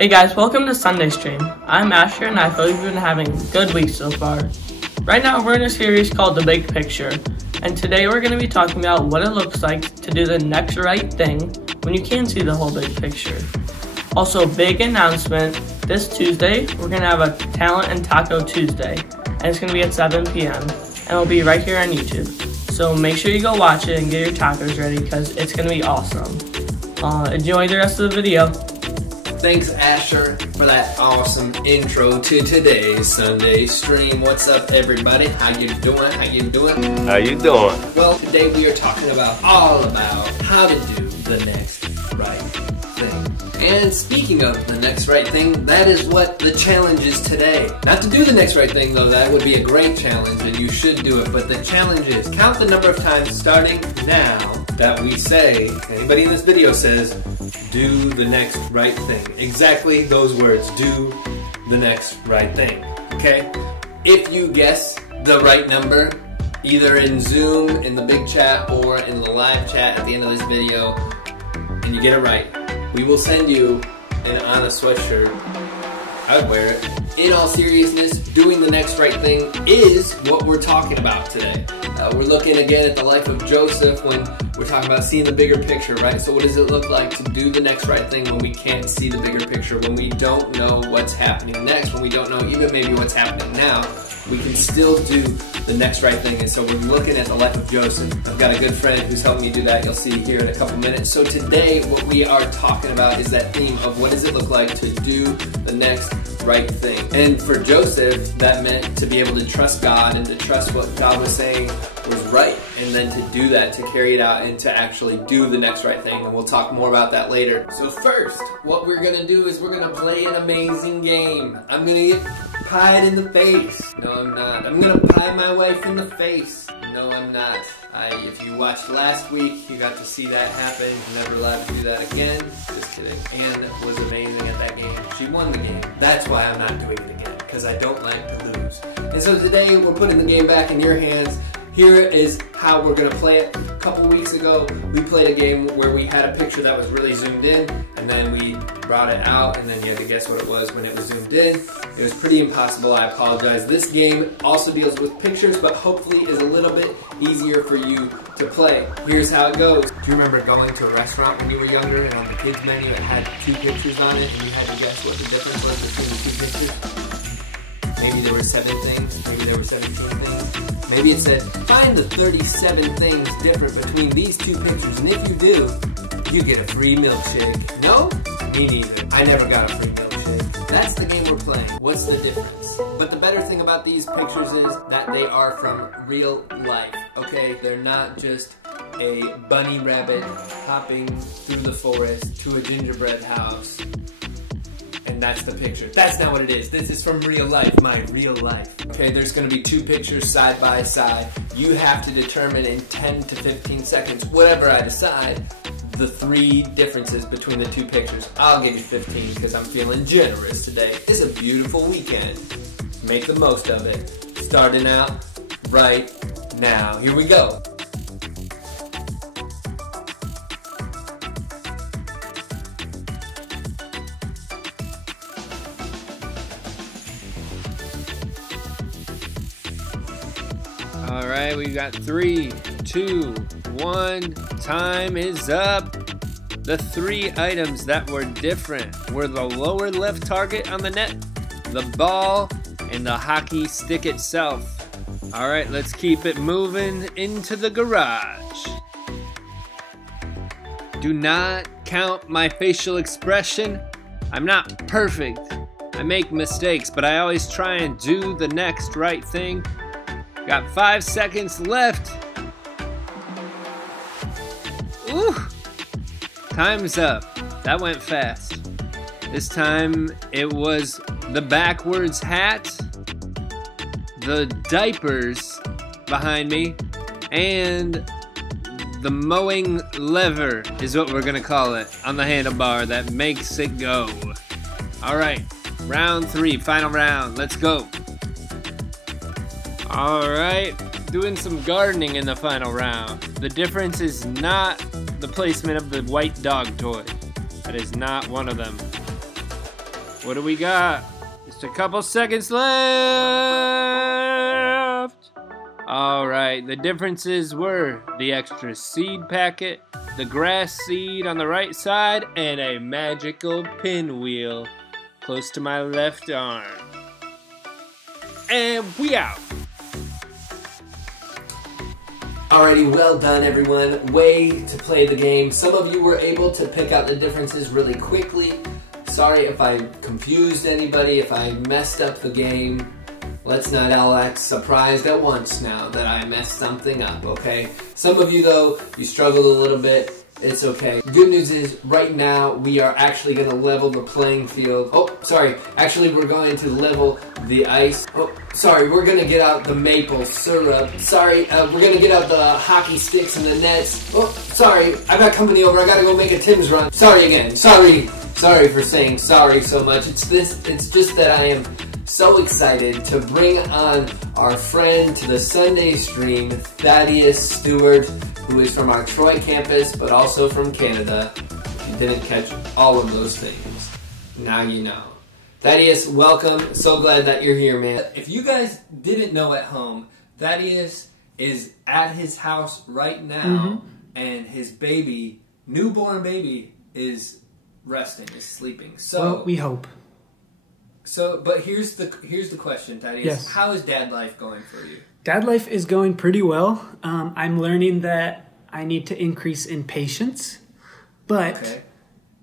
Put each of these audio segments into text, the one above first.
Hey guys, welcome to Sunday Stream. I'm Asher and I hope you've been having a good week so far. Right now we're in a series called The Big Picture, and today we're going to be talking about what it looks like to do the next right thing when you can't see the whole big picture. Also, big announcement, this Tuesday we're going to have a Talent and Taco Tuesday, and it's going to be at 7 p.m. and it'll be right here on YouTube. So make sure you go watch it and get your tacos ready because it's going to be awesome. Enjoy the rest of the video. Thanks, Asher, for that awesome intro to today's Sunday stream. What's up, everybody? How you doing? How you doing? How you doing? Well, today we are talking all about how to do the next right thing. And speaking of the next right thing, that is what the challenge is today. Not to do the next right thing, though. That would be a great challenge, and you should do it. But the challenge is count the number of times starting now that we say, anybody in this video says, do the next right thing. Exactly those words, do the next right thing, okay? If you guess the right number, either in Zoom, in the big chat, or in the live chat at the end of this video, and you get it right, we will send you an Honest sweatshirt. I would wear it. In all seriousness, doing the next right thing is what we're talking about today. We're looking again at the life of Joseph when we're talking about seeing the bigger picture, right? So what does it look like to do the next right thing when we can't see the bigger picture, when we don't know what's happening next, when we don't know even maybe what's happening now, we can still do the next right thing. And so we're looking at the life of Joseph. I've got a good friend who's helping me do that. You'll see here in a couple minutes. So today what we are talking about is that theme of what does it look like to do the next right thing. And for Joseph, that meant to be able to trust God and to trust what God was saying was right, and then to do that, to carry it out, and to actually do the next right thing. And we'll talk more about that later. So first, what we're gonna do is we're gonna play an amazing game. I'm gonna get pied in the face. No, I'm not. I'm gonna pie my wife in the face. No, I'm not. If you watched last week, you got to see that happen. Never allowed to do that again. Just kidding. Anne was amazing at that game. She won the game. That's why I'm not doing it again, because I don't like to lose. And so today, we're putting the game back in your hands. Here is how we're going to play it. A couple weeks ago, we played a game where we had a picture that was really zoomed in, and then we brought it out, and then you had to guess what it was when it was zoomed in. It was pretty impossible, I apologize. This game also deals with pictures, but hopefully is a little bit easier for you to play. Here's how it goes. Do you remember going to a restaurant when you were younger, and on the kids menu it had 2 pictures on it, and you had to guess what the difference was between the 2 pictures? Maybe there were 7 things, maybe there were 17 things. Maybe it said, find the 37 things different between these 2 pictures, and if you do, you get a free milkshake. No? Me neither. I never got a free milkshake. That's the game we're playing. What's the difference? But the better thing about these pictures is that they are from real life, okay? They're not just a bunny rabbit hopping through the forest to a gingerbread house. And that's the picture. That's not what it is. This is from real life, my real life. Okay, there's gonna be 2 pictures side by side. You have to determine in 10 to 15 seconds, whatever I decide, the 3 differences between the 2 pictures. I'll give you 15 because I'm feeling generous today. It's a beautiful weekend. Make the most of it. Starting out right now. Here we go. Alright, we got 3, 2, 1, time is up. The 3 items that were different were the lower left target on the net, the ball, and the hockey stick itself. Alright, let's keep it moving into the garage. Do not count my facial expression. I'm not perfect. I make mistakes, but I always try and do the next right thing. Got 5 seconds left. Ooh, time's up. That went fast. This time it was the backwards hat, the diapers behind me, and the mowing lever is what we're gonna call it on the handlebar that makes it go. All right, round 3, final round. Let's go. Alright, doing some gardening in the final round. The difference is not the placement of the white dog toy. That is not one of them. What do we got? Just a couple seconds left. All right, the differences were the extra seed packet, the grass seed on the right side, and a magical pinwheel close to my left arm. And we out. Alrighty, well done everyone. Way to play the game. Some of you were able to pick out the differences really quickly. Sorry if I confused anybody, if I messed up the game. Let's not all act surprised at once now that I messed something up, okay? Some of you though, you struggled a little bit. It's okay. Good news is, right now, we are actually going to level the playing field. Oh, sorry. Actually, we're going to level the ice. Oh, sorry. We're going to get out the maple syrup. Sorry. We're going to get out the hockey sticks and the nets. Oh, sorry. I got company over. I got to go make a Tim's run. Sorry again. Sorry. Sorry for saying sorry so much. It's just that I am so excited to bring on our friend to the Sunday stream, Thaddeus Stewart, who is from our Troy campus, but also from Canada. If you didn't catch all of those things, now you know. Thaddeus, welcome. So glad that you're here, man. If you guys didn't know at home, Thaddeus is at his house right now, and his baby, newborn baby, is resting, is sleeping. So well, we hope. So, but here's the question, Thaddeus. Yes. How is dad life going for you? Dad life is going pretty well. I'm learning that I need to increase in patience, but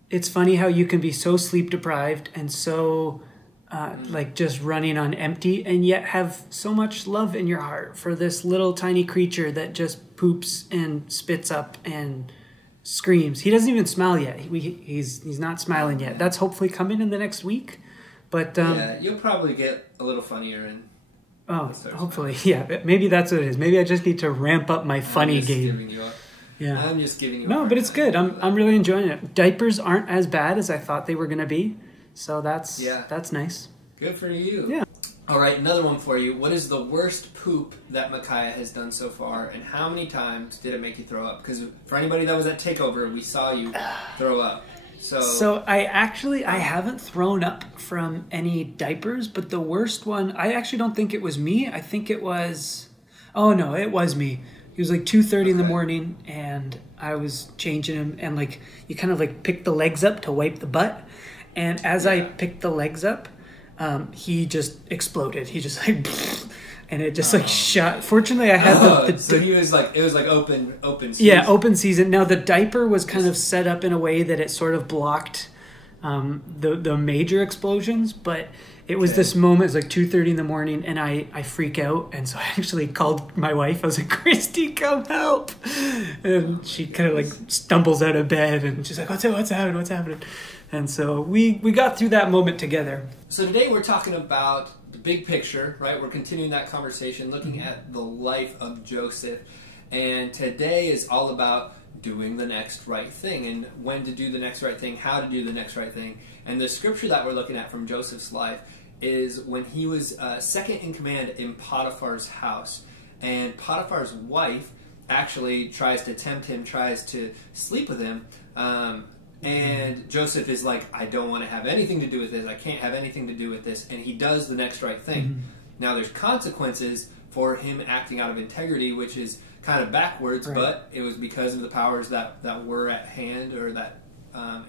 it's funny how you can be so sleep deprived and so like just running on empty, and yet have so much love in your heart for this little tiny creature that just poops and spits up and screams. He doesn't even smile yet. He's not smiling yet. That's hopefully coming in the next week. But yeah, you'll probably get a little funnier and. Oh, hopefully, yeah. Maybe that's what it is. Maybe I just need to ramp up my funny game. Yeah, I'm just giving you. No, but it's good. I'm really enjoying it. Diapers aren't as bad as I thought they were going to be, so that's nice. Good for you. Yeah. All right, another one for you. What is the worst poop that Micaiah has done so far, and how many times did it make you throw up? Because for anybody that was at Takeover, we saw you throw up. So I haven't thrown up from any diapers, but the worst one, I actually don't think it was me. I think it was, oh no, it was me. It was like 2:30 in the morning, and I was changing him, and like you kind of like pick the legs up to wipe the butt, and as I picked the legs up, he just exploded. He just like, and it just like shot. Fortunately, I had so he was like, it was like open season. Yeah, open season. Now the diaper was kind of set up in a way that it sort of blocked the major explosions, but it was this moment. It was like 2:30 in the morning, and I freak out, and so I actually called my wife. I was like, "Christy, come help!" And she kind of like stumbles out of bed, and she's like, "What's happening? What's happening?" And so we got through that moment together. So today we're talking about the big picture, right? We're continuing that conversation, looking at the life of Joseph. And today is all about doing the next right thing, and when to do the next right thing, how to do the next right thing. And the scripture that we're looking at from Joseph's life is when he was second in command in Potiphar's house. And Potiphar's wife actually tries to tempt him, tries to sleep with him. And Joseph is like, I don't want to have anything to do with this. I can't have anything to do with this. And he does the next right thing. Now, there's consequences for him acting out of integrity, which is kind of backwards, but it was because of the powers that were at hand, or that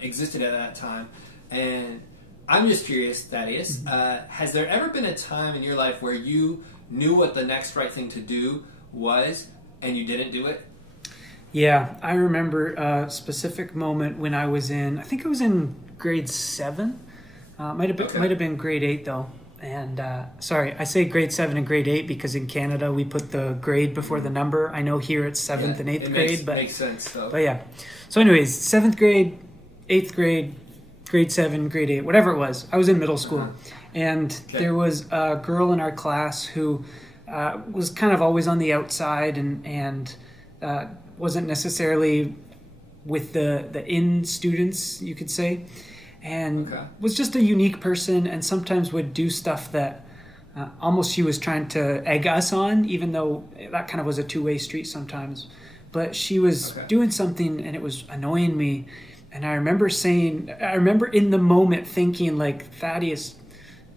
existed at that time. And I'm just curious, Thaddeus, has there ever been a time in your life where you knew what the next right thing to do was, and you didn't do it? Yeah, I remember a specific moment when I was I think it was in grade 7. Might have been grade 8 though. And sorry, I say grade 7 and grade 8 because in Canada we put the grade before the number. I know here it's 7th and 8th grade, but makes sense though. But yeah. So anyways, 7th grade, 8th grade, grade 7, grade 8, whatever it was. I was in middle school. And there was a girl in our class who was kind of always on the outside and wasn't necessarily with the in students, you could say, and was just a unique person, and sometimes would do stuff that almost she was trying to egg us on, even though that kind of was a two-way street sometimes. But she was doing something, and it was annoying me, And I remember in the moment thinking, like, Thaddeus,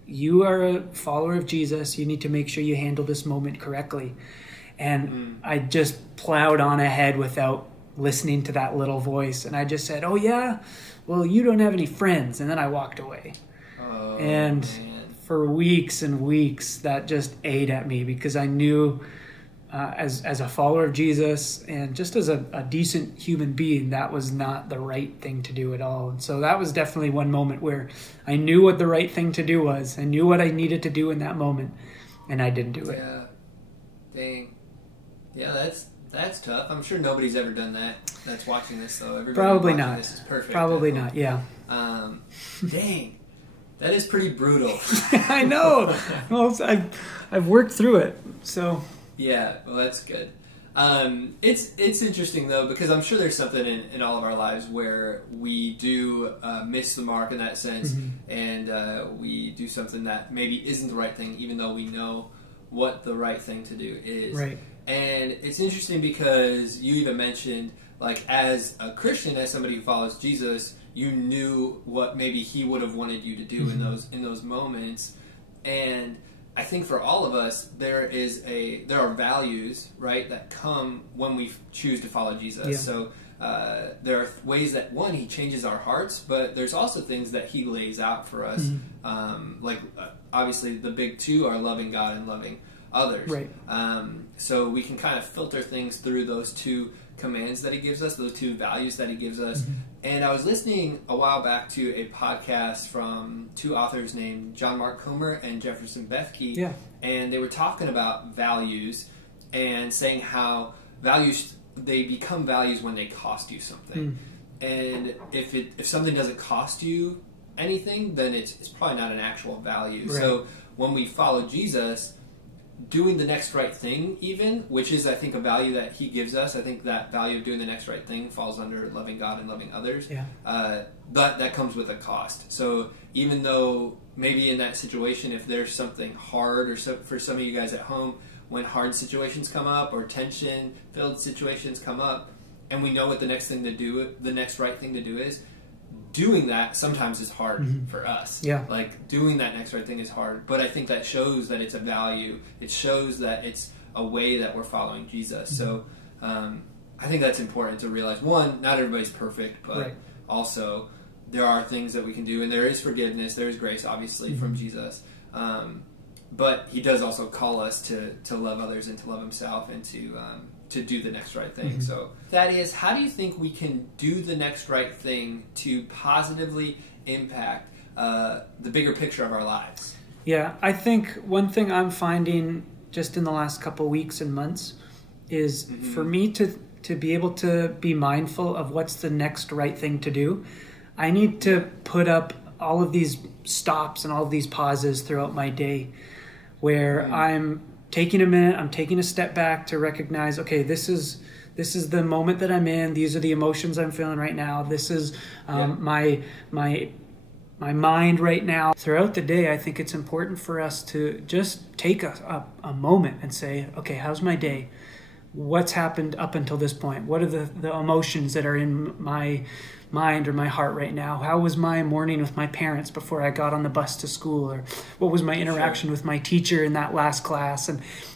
you are a follower of Jesus. You need to make sure you handle this moment correctly. And I just plowed on ahead without listening to that little voice. And I just said, oh, yeah, well, you don't have any friends. And then I walked away. Oh, and man. For weeks and weeks, that just ate at me, because I knew as a follower of Jesus and just as a decent human being, that was not the right thing to do at all. And so that was definitely one moment where I knew what the right thing to do was. I knew what I needed to do in that moment, and I didn't do it. Yeah. Dang. Yeah, that's tough. I'm sure nobody's ever done that. That's watching this, though. Everybody Probably watching not. This is perfect. Probably not. Yeah. Dang. That is pretty brutal. I know. Well, I've worked through it, so. Yeah, well, that's good. It's interesting, though, because I'm sure there's something in all of our lives where we do miss the mark in that sense, and we do something that maybe isn't the right thing, even though we know what the right thing to do is. Right. And it's interesting because you even mentioned, like, as a Christian, as somebody who follows Jesus, you knew what maybe he would have wanted you to do in those moments. And I think for all of us, there are values, right, that come when we choose to follow Jesus. Yeah. So there are ways that, one, he changes our hearts, but there's also things that he lays out for us. Obviously, the big two are loving God and loving others. Right. So we can kind of filter things through those two commands that he gives us, those two values that he gives us. And I was listening a while back to a podcast from two authors named John Mark Comer and Jefferson Bethke. Yeah. And they were talking about values and saying how values, they become values when they cost you something. And if something doesn't cost you anything, then it's probably not an actual value. Right. So when we follow Jesus, doing the next right thing, even, which is, I think, a value that he gives us. I think that value of doing the next right thing falls under loving God and loving others. Yeah. But that comes with a cost. So even though maybe in that situation, if there's something hard, or for some of you guys at home, when hard situations come up or tension-filled situations come up, and we know what the next right thing to do is, doing that sometimes is hard for us. Yeah. Like, doing that next right thing is hard. But I think that shows that it's a value. It shows that it's a way that we're following Jesus. So I think that's important to realize. One, not everybody's perfect, but also there are things that we can do. And there is forgiveness. There is grace, obviously, from Jesus. But he does also call us to love others and to love himself and to do the next right thing. So, Thaddeus, how do you think we can do the next right thing to positively impact the bigger picture of our lives? Yeah, I think one thing I'm finding just in the last couple weeks and months is for me to be able to be mindful of what's the next right thing to do, I need to put up all of these stops and all of these pauses throughout my day where I'm taking a minute, I'm taking a step back to recognize, okay, this is the moment that I'm in. These are the emotions I'm feeling right now. This is my mind right now. Throughout the day, I think it's important for us to just take a moment and say, okay, how's my day? What's happened up until this point? What are the emotions that are in my mind or my heart right now? How was my morning with my parents before I got on the bus to school? Or what was my interaction with my teacher in that last class?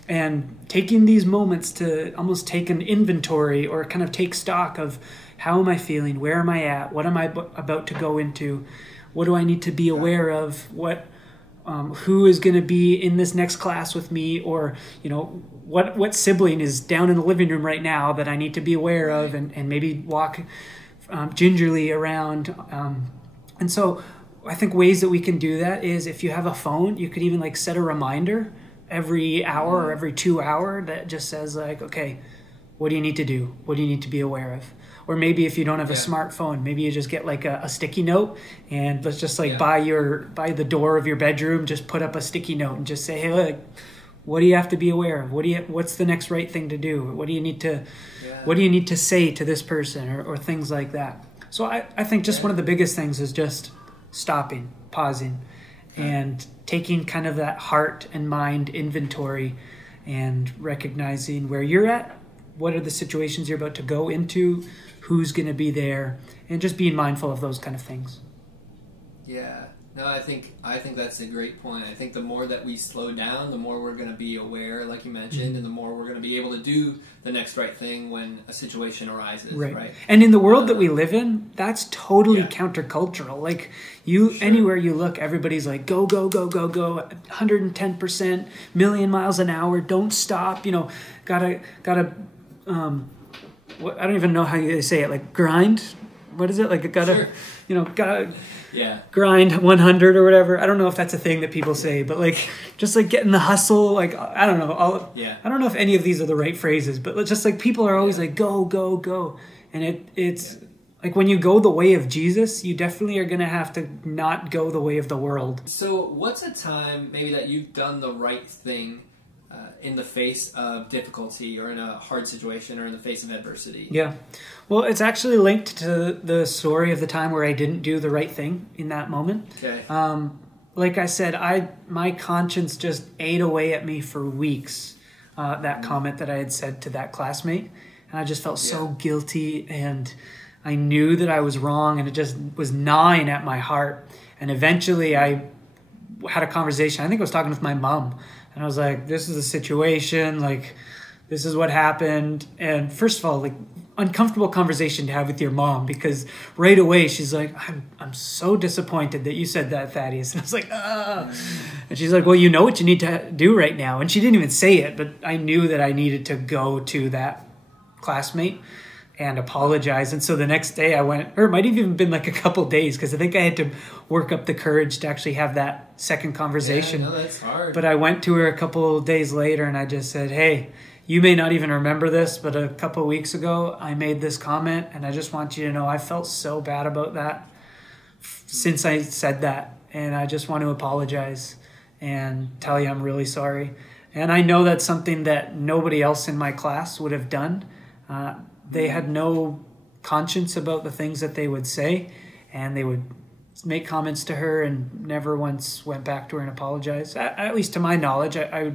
And taking these moments to almost take an inventory or kind of take stock of how am I feeling? Where am I at? What am I about to go into? What do I need to be aware of? Who is going to be in this next class with me? Or, what sibling is down in the living room right now that I need to be aware of and maybe walk gingerly around. And so I think ways that we can do that is if you have a phone, you could even set a reminder every hour or every 2 hour that just says okay, what do you need to do? What do you need to be aware of? Or maybe if you don't have a smartphone, maybe you just get a sticky note and let's just by the door of your bedroom, just put up a sticky note and just say, hey, look, what do you have to be aware of? What's the next right thing to do? What do you need to say to this person or things like that? So I think just one of the biggest things is just stopping, pausing, and taking kind of that heart and mind inventory and recognizing where you're at what are the situations you're about to go into, who's going to be there, and just being mindful of those kind of things. Yeah. No, I think that's a great point. I think the more that we slow down, the more we're going to be aware, like you mentioned, and the more we're going to be able to do the next right thing when a situation arises. Right. And in the world that we live in, that's totally countercultural. Like anywhere you look, everybody's like, go, go, go, go, go, 110%, million miles an hour, don't stop. Gotta. What, I don't even know how you say it. Like grind. What is it? Like gotta. Gotta. Yeah. Grind 100 or whatever. I don't know if that's a thing that people say, but like just like getting the hustle, like I don't know. I don't know if any of these are the right phrases, but just like people are always like go, go, go. And it's like when you go the way of Jesus, you definitely are going to have to not go the way of the world. So what's a time maybe that you've done the right thing in the face of difficulty or in a hard situation or in the face of adversity? Yeah. Well, it's actually linked to the story of the time where I didn't do the right thing in that moment. Okay. Like I said, my conscience just ate away at me for weeks, that comment that I had said to that classmate. And I just felt so guilty, and I knew that I was wrong, and it just was gnawing at my heart. And eventually I had a conversation. I think I was talking with my mom. And I was like, this is the situation, like, this is what happened. And first of all, like, uncomfortable conversation to have with your mom, because right away she's like, I'm so disappointed that you said that, Thaddeus. And I was like, ah. And she's like, well, you know what you need to do right now. And she didn't even say it, but I knew that I needed to go to that classmate and apologize. And so the next day I went, or it might have even been like a couple days, because I think I had to work up the courage to actually have that second conversation. Yeah, no, that's hard. But I went to her a couple days later and I just said, hey, you may not even remember this, but a couple of weeks ago I made this comment, and I just want you to know I felt so bad about that since I said that, and I just want to apologize and tell you I'm really sorry. And I know that's something that nobody else in my class would have done. They had no conscience about the things that they would say, and they would make comments to her and never once went back to her and apologized. At least to my knowledge, I'd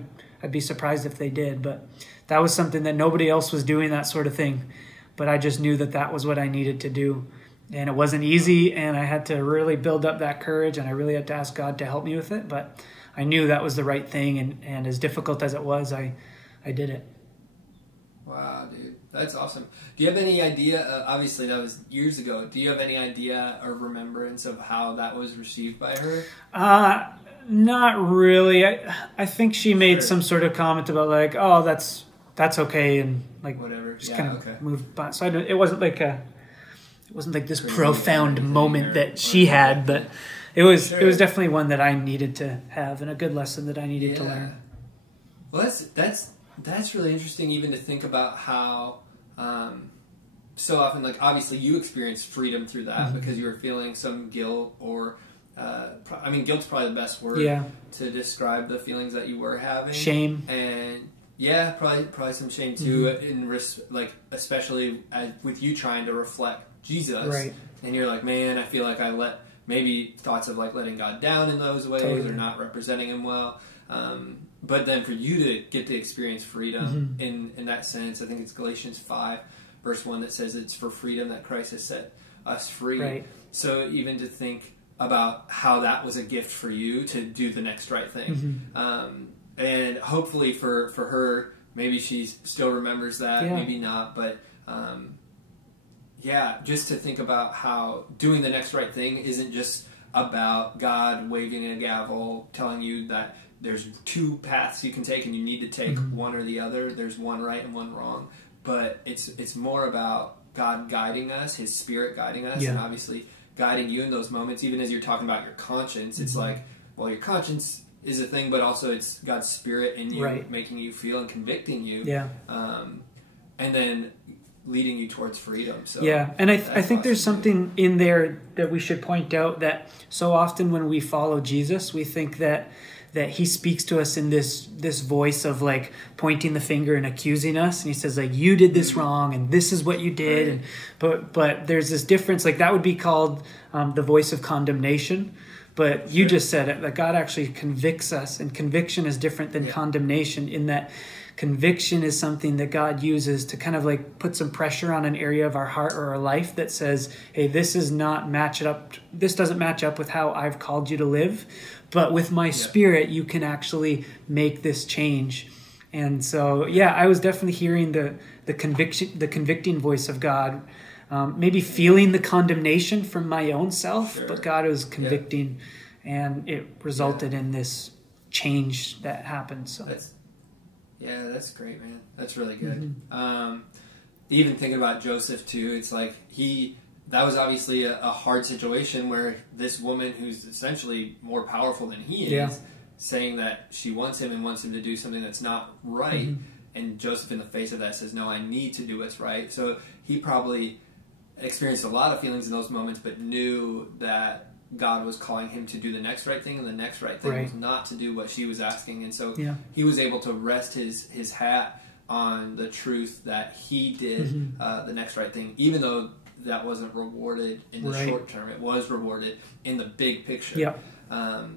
be surprised if they did, but that was something that nobody else was doing, that sort of thing. But I just knew that that was what I needed to do. And it wasn't easy, and I had to really build up that courage, and I really had to ask God to help me with it. But I knew that was the right thing, and as difficult as it was, I did it. Wow, dude. That's awesome. Do you have any idea, obviously that was years ago, do you have any idea or remembrance of how that was received by her? Not really. I think she made some sort of comment about like, oh, that's okay, and like whatever, just kind of moved by. So it wasn't like this profound moment that she had, but it was definitely one that I needed to have, and a good lesson that I needed to learn. Well, that's really interesting, even to think about how so often, like, obviously you experienced freedom through that because you were feeling some guilt, or I mean, guilt's probably the best word to describe the feelings that you were having. Shame. And yeah, probably some shame too, like especially with you trying to reflect Jesus. Right. And you're like, man, I feel like I let maybe thoughts of like letting God down in those ways, or not representing Him well. But then for you to get to experience freedom in that sense, I think it's Galatians 5, verse 1 that says it's for freedom that Christ has set us free. Right. So even to think about how that was a gift for you to do the next right thing. And hopefully for her, maybe she still remembers that, maybe not, but just to think about how doing the next right thing isn't just about God waving a gavel telling you that there's two paths you can take and you need to take one or the other. There's one right and one wrong. But it's more about God guiding us, His Spirit guiding us, and obviously guiding you in those moments. Even as you're talking about your conscience, it's like, well, your conscience is a thing, but also it's God's Spirit in you, making you feel and convicting you. And then leading you towards freedom. So and I think there's something in there that we should point out, that so often when we follow Jesus, we think that He speaks to us in this voice of like pointing the finger and accusing us, and He says like, you did this wrong and this is what you did, and but there's this difference, like that would be called the voice of condemnation. But you just said it, that God actually convicts us, and conviction is different than condemnation, in that conviction is something that God uses to kind of like put some pressure on an area of our heart or our life that says, hey, this doesn't match up with how I've called you to live, but with my Spirit, you can actually make this change. And so, yeah, I was definitely hearing the convicting voice of God, maybe feeling the condemnation from my own self, but God was convicting, and it resulted in this change that happened. So that's great, man. That's really good. Even thinking about Joseph too, it's like that was obviously a hard situation where this woman who's essentially more powerful than he is, saying that she wants him and wants him to do something that's not right, and Joseph in the face of that says, no, I need to do what's right. So he probably experienced a lot of feelings in those moments, but knew that God was calling him to do the next right thing, and the next right thing was not to do what she was asking. And so he was able to rest his hat on the truth that he did the next right thing, even though that wasn't rewarded in the short term. It was rewarded in the big picture.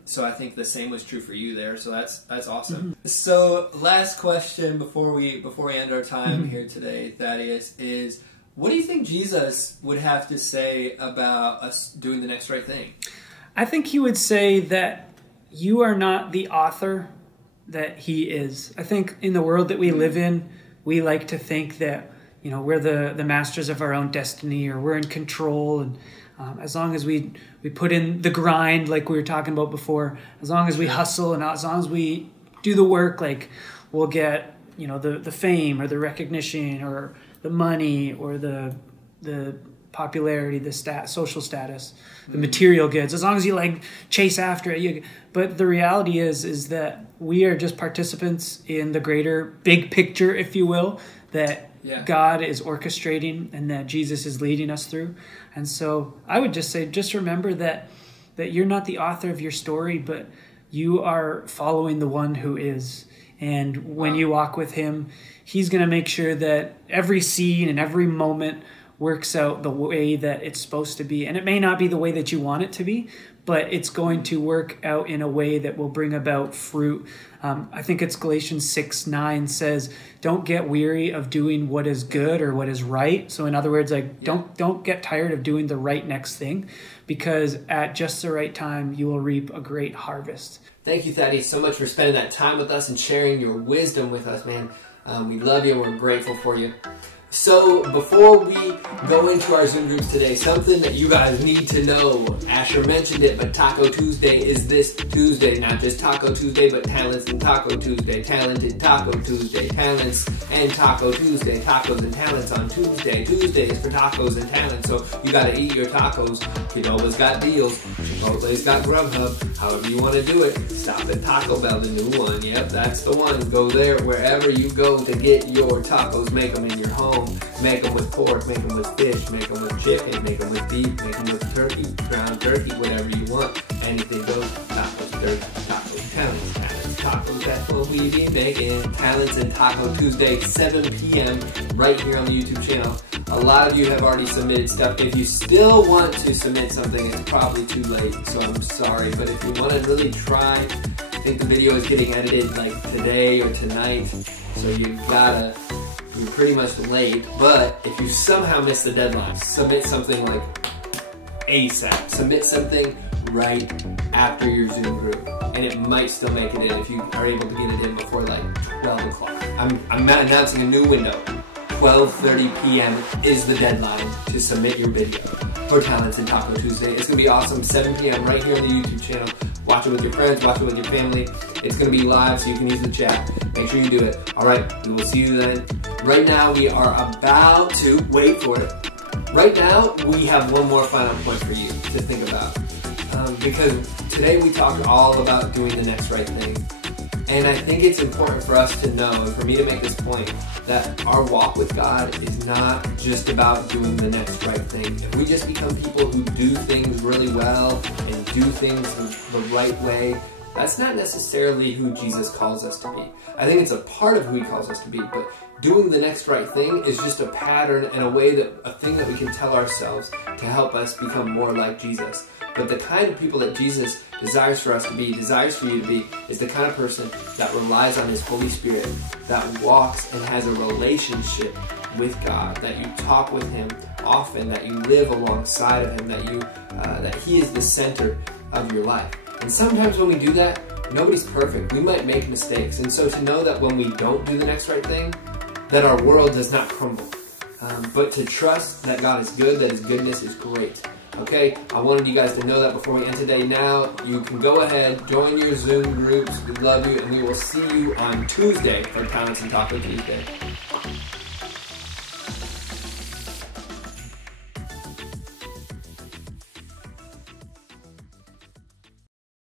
So I think the same was true for you there. So that's awesome. So last question before we end our time here today, Thaddeus, is what do you think Jesus would have to say about us doing the next right thing? I think he would say that you are not the author that he is. I think in the world that we live in, we like to think that, you know, we're the masters of our own destiny, or we're in control, and as long as we put in the grind, like we were talking about before, as long as we hustle and as long as we do the work, like we'll get, you know, the fame or the recognition or the money or the popularity, the social status, the material goods. As long as you like chase after it, but the reality is that we are just participants in the greater big picture, if you will, that God is orchestrating and that Jesus is leading us through. And so I would just say, just remember that you're not the author of your story, but you are following the one who is. And when you walk with him, he's going to make sure that every scene and every moment works out the way that it's supposed to be. And it may not be the way that you want it to be, but it's going to work out in a way that will bring about fruit. I think it's Galatians 6:9 says, don't get weary of doing what is good or what is right. So in other words, like don't get tired of doing the right next thing, because at just the right time, you will reap a great harvest. Thank you, Thaddeus, so much for spending that time with us and sharing your wisdom with us, man. We love you and we're grateful for you. So before we go into our Zoom groups today, something that you guys need to know. Asher mentioned it, but Taco Tuesday is this Tuesday. Not just Taco Tuesday, but Talents and Taco Tuesday. Talented Taco Tuesday. Talents and Taco Tuesday. Tacos and talents on Tuesday. Tuesday is for tacos and talents. So you gotta eat your tacos. Qdoba's got deals. Chipotle's got Grubhub. However you want to do it. Stop at Taco Bell, the new one. Yep, that's the one. Go there wherever you go to get your tacos. Make them in your home. Make them with pork, make them with fish, make them with chicken, make them with beef, make them with turkey, ground turkey, whatever you want. Anything goes. Tacos, tacos, talents, tacos, that's what we be making. Talents and Taco Tuesday, 7 p.m. right here on the YouTube channel. A lot of you have already submitted stuff. If you still want to submit something, it's probably too late, so I'm sorry. But if you want to really try, I think the video is getting edited like today or tonight, so you're pretty much late. But if you somehow miss the deadline, submit something like ASAP. Submit something right after your Zoom group, and it might still make it in if you are able to get it in before like 12 o'clock. I'm announcing a new window. 12:30 p.m. is the deadline to submit your video for Talents and Taco Tuesday. It's going to be awesome. 7 p.m. right here on the YouTube channel. Watch it with your friends, watch it with your family. It's going to be live, so you can use the chat. Make sure you do it. All right, we will see you then. Right now, we are about to, wait for it. Right now, we have one more final point for you to think about. Because today we talked all about doing the next right thing. And I think it's important for us to know, and for me to make this point, that our walk with God is not just about doing the next right thing. If we just become people who do things really well and do things the right way, that's not necessarily who Jesus calls us to be. I think it's a part of who he calls us to be, but doing the next right thing is just a pattern and a thing that we can tell ourselves to help us become more like Jesus. But the kind of people that Jesus desires for us to be, desires for you to be, is the kind of person that relies on his Holy Spirit, that walks and has a relationship with God, that you talk with him often, that you live alongside of him, that he is the center of your life. And sometimes when we do that, nobody's perfect. We might make mistakes. And so to know that when we don't do the next right thing, that our world does not crumble. But to trust that God is good, that his goodness is great. Okay, I wanted you guys to know that before we end today. Now, you can go ahead, join your Zoom groups. We love you, and we will see you on Tuesday for Talents and Taco Tuesday.